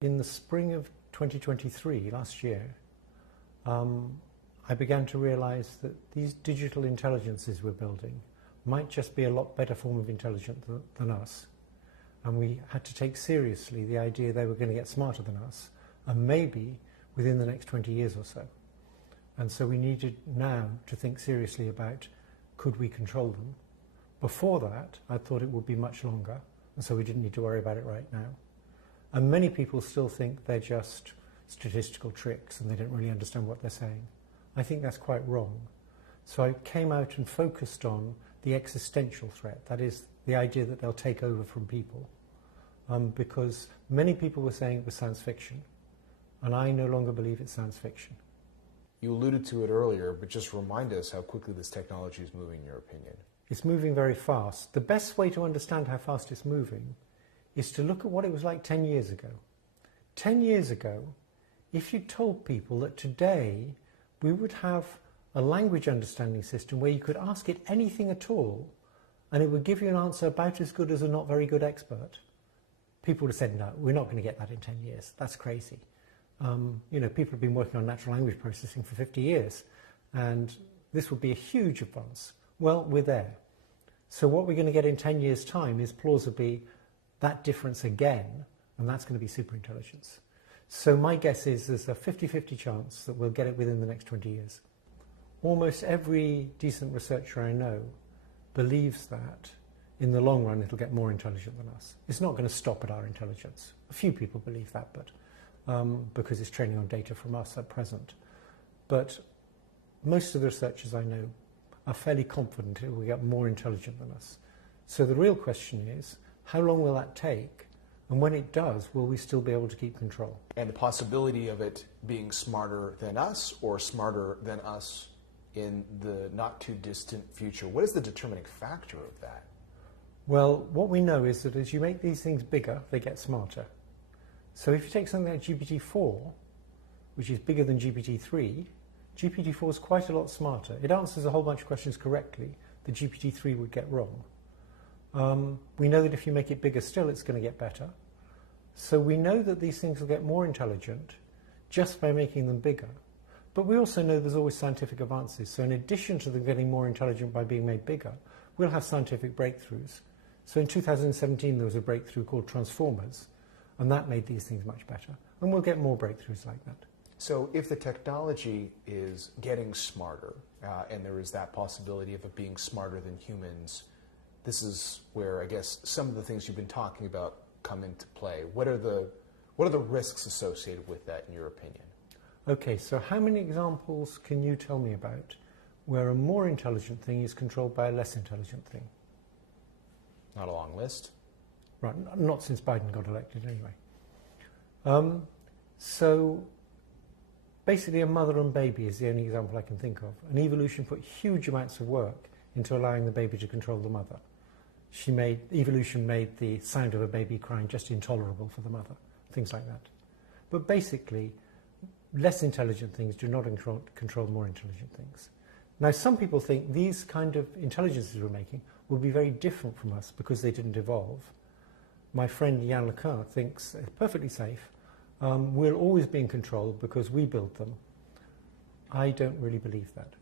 In the spring of 2023, last year, I began to realize that these digital intelligences we're building might just be a lot better form of intelligence than us. And we had to take seriously the idea they were going to get smarter than us, and maybe within the next 20 years or so. And so we needed now to think seriously about, could we control them? Before that, I thought it would be much longer, and so we didn't need to worry about it right now. And many people still think they're just statistical tricks and they don't really understand what they're saying. I think that's quite wrong. So I came out and focused on the existential threat, that is the idea that they'll take over from people, because many people were saying it was science fiction, and I no longer believe it's science fiction. You alluded to it earlier, but just remind us how quickly this technology is moving, in your opinion. It's moving very fast. The best way to understand how fast it's moving is to look at what it was like 10 years ago. 10 years ago, if you told people that today we would have a language understanding system where you could ask it anything at all and it would give you an answer about as good as a not very good expert, people would have said, no, we're not going to get that in 10 years. That's crazy. You know, people have been working on natural language processing for 50 years, and this would be a huge advance. Well, we're there. So what we're going to get in 10 years' time is plausibly that difference again, and that's going to be superintelligence. So my guess is there's a 50-50 chance that we'll get it within the next 20 years. Almost every decent researcher I know believes that in the long run it'll get more intelligent than us. It's not going to stop at our intelligence. A few people believe that, but because it's training on data from us at present. But most of the researchers I know are fairly confident it will get more intelligent than us. So the real question is, how long will that take? And when it does, will we still be able to keep control? And the possibility of it being smarter than us or smarter than us in the not too distant future, what is the determining factor of that? Well, what we know is that as you make these things bigger, they get smarter. So if you take something like GPT-4, which is bigger than GPT-3, GPT-4 is quite a lot smarter. It answers a whole bunch of questions correctly that GPT-3 would get wrong. We know that if you make it bigger still, it's going to get better. So we know that these things will get more intelligent just by making them bigger. But we also know there's always scientific advances. So in addition to them getting more intelligent by being made bigger, we'll have scientific breakthroughs. So in 2017, there was a breakthrough called transformers, and that made these things much better. And we'll get more breakthroughs like that. So if the technology is getting smarter, and there is that possibility of it being smarter than humans, this is where I guess some of the things you've been talking about come into play. What are the risks associated with that, in your opinion? Okay, so how many examples can you tell me about where a more intelligent thing is controlled by a less intelligent thing? Not a long list. Right, not since Biden got elected anyway. So basically a mother and baby is the only example I can think of. And evolution put huge amounts of work into allowing the baby to control the mother. Evolution made the sound of a baby crying just intolerable for the mother, things like that. But basically, less intelligent things do not control more intelligent things. Now, some people think these kind of intelligences we're making will be very different from us because they didn't evolve. My friend Yann LeCun thinks it's perfectly safe. We'll always be in control because we built them. I don't really believe that.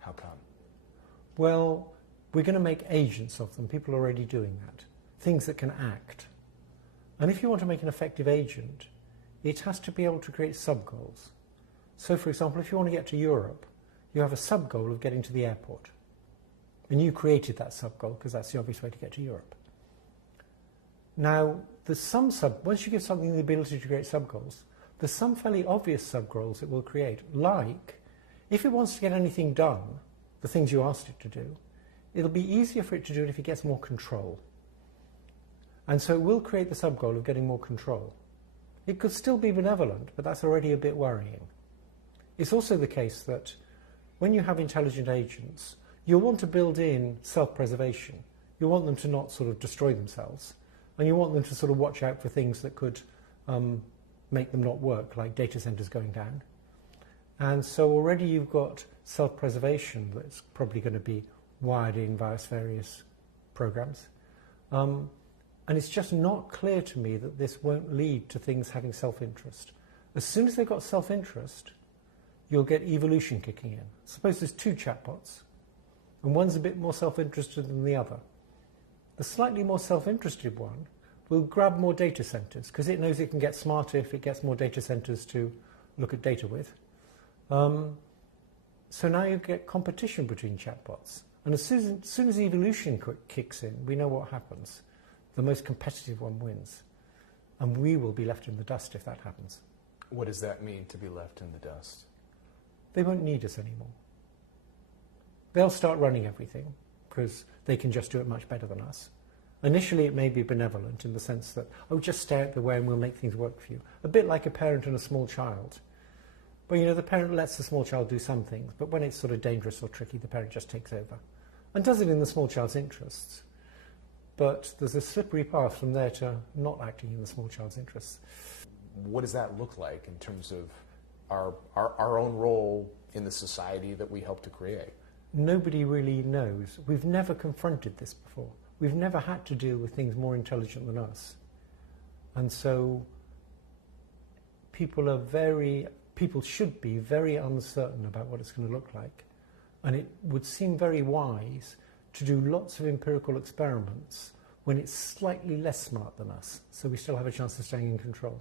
How come? Well, we're going to make agents of them. People are already doing that. Things that can act. And if you want to make an effective agent, it has to be able to create sub-goals. So, for example, if you want to get to Europe, you have a sub-goal of getting to the airport. And you created that sub-goal because that's the obvious way to get to Europe. Now, there's some once you give something the ability to create sub-goals, there's some fairly obvious sub-goals it will create, like if it wants to get anything done, the things you asked it to do, it'll be easier for it to do it if it gets more control. And so it will create the sub-goal of getting more control. It could still be benevolent, but that's already a bit worrying. It's also the case that when you have intelligent agents, you'll want to build in self-preservation. You want them to not sort of destroy themselves. And you want them to sort of watch out for things that could make them not work, like data centers going down. And so already you've got self-preservation that's probably going to be wired in various programs. And it's just not clear to me that this won't lead to things having self-interest. As soon as they've got self-interest, you'll get evolution kicking in. Suppose there's two chatbots, and one's a bit more self-interested than the other. The slightly more self-interested one will grab more data centers because it knows it can get smarter if it gets more data centers to look at data with. So now you get competition between chatbots. And as soon as evolution kicks in, we know what happens. The most competitive one wins. And we will be left in the dust if that happens. What does that mean, to be left in the dust? They won't need us anymore. They'll start running everything because they can just do it much better than us. Initially, it may be benevolent in the sense that, oh, just stay out the way and we'll make things work for you. A bit like a parent and a small child. But, the parent lets the small child do some things, but when it's sort of dangerous or tricky, the parent just takes over. And does it in the small child's interests. But there's a slippery path from there to not acting in the small child's interests. What does that look like in terms of our own role in the society that we help to create? Nobody really knows. We've never confronted this before. We've never had to deal with things more intelligent than us. And so people should be very uncertain about what it's going to look like. And it would seem very wise to do lots of empirical experiments when it's slightly less smart than us, so we still have a chance of staying in control.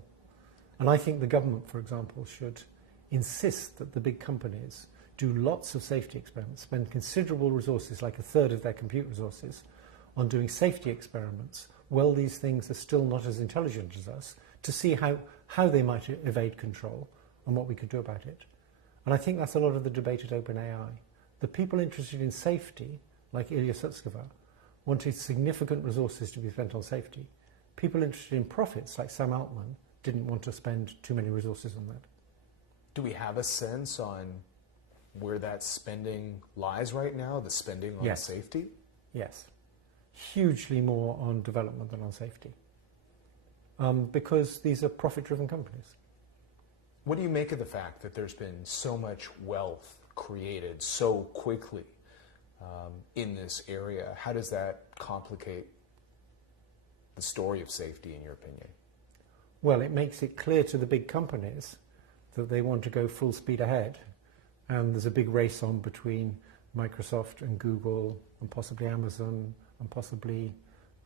And I think the government, for example, should insist that the big companies do lots of safety experiments, spend considerable resources, like a third of their compute resources, on doing safety experiments while these things are still not as intelligent as us, to see how they might evade control and what we could do about it. And I think that's a lot of the debate at OpenAI. The people interested in safety, like Ilya Sutskever, wanted significant resources to be spent on safety. People interested in profits, like Sam Altman, didn't want to spend too many resources on that. Do we have a sense on where that spending lies right now, the spending on safety? Yes. Hugely more on development than on safety. Because these are profit-driven companies. What do you make of the fact that there's been so much wealth created so quickly in this area? How does that complicate the story of safety, in your opinion? Well, it makes it clear to the big companies that they want to go full speed ahead. And there's a big race on between Microsoft and Google and possibly Amazon and possibly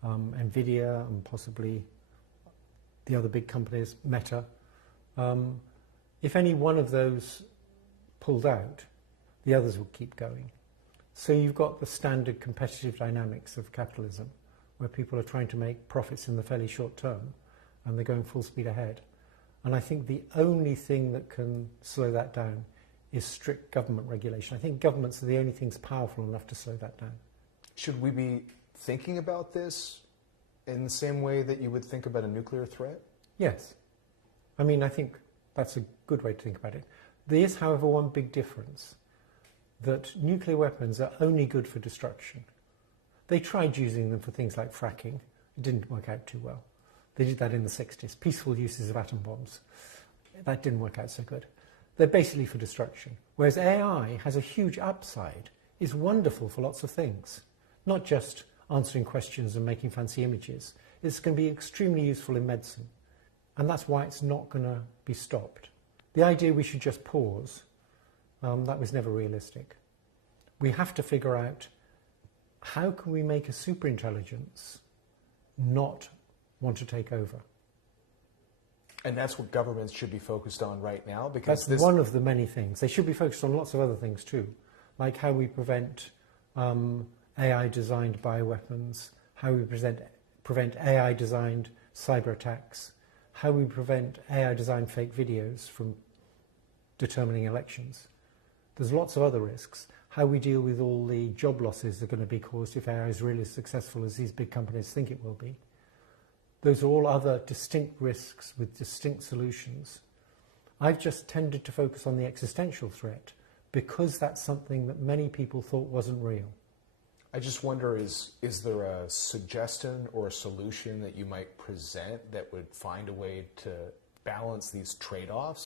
Nvidia and possibly the other big companies, Meta. If any one of those pulled out, the others would keep going. So you've got the standard competitive dynamics of capitalism, where people are trying to make profits in the fairly short term, and they're going full speed ahead. And I think the only thing that can slow that down is strict government regulation. I think governments are the only things powerful enough to slow that down. Should we be thinking about this in the same way that you would think about a nuclear threat? Yes. I mean, I think that's a good way to think about it. There is, however, one big difference, that nuclear weapons are only good for destruction. They tried using them for things like fracking. It didn't work out too well. They did that in the 60s, peaceful uses of atom bombs. That didn't work out so good. They're basically for destruction. Whereas AI has a huge upside, is wonderful for lots of things, not just answering questions and making fancy images. It's going to be extremely useful in medicine. And that's why it's not going to be stopped. The idea we should just pause, that was never realistic. We have to figure out, how can we make a superintelligence not want to take over? And that's what governments should be focused on right now? Because that's one of the many things. They should be focused on lots of other things too, like how we prevent AI-designed bioweapons, how we prevent AI-designed cyber attacks, how we prevent AI-designed fake videos from determining elections. There's lots of other risks. How we deal with all the job losses that are going to be caused if AI is really as successful as these big companies think it will be. Those are all other distinct risks with distinct solutions. I've just tended to focus on the existential threat because that's something that many people thought wasn't real. I just wonder, is there a suggestion or a solution that you might present that would find a way to balance these trade-offs?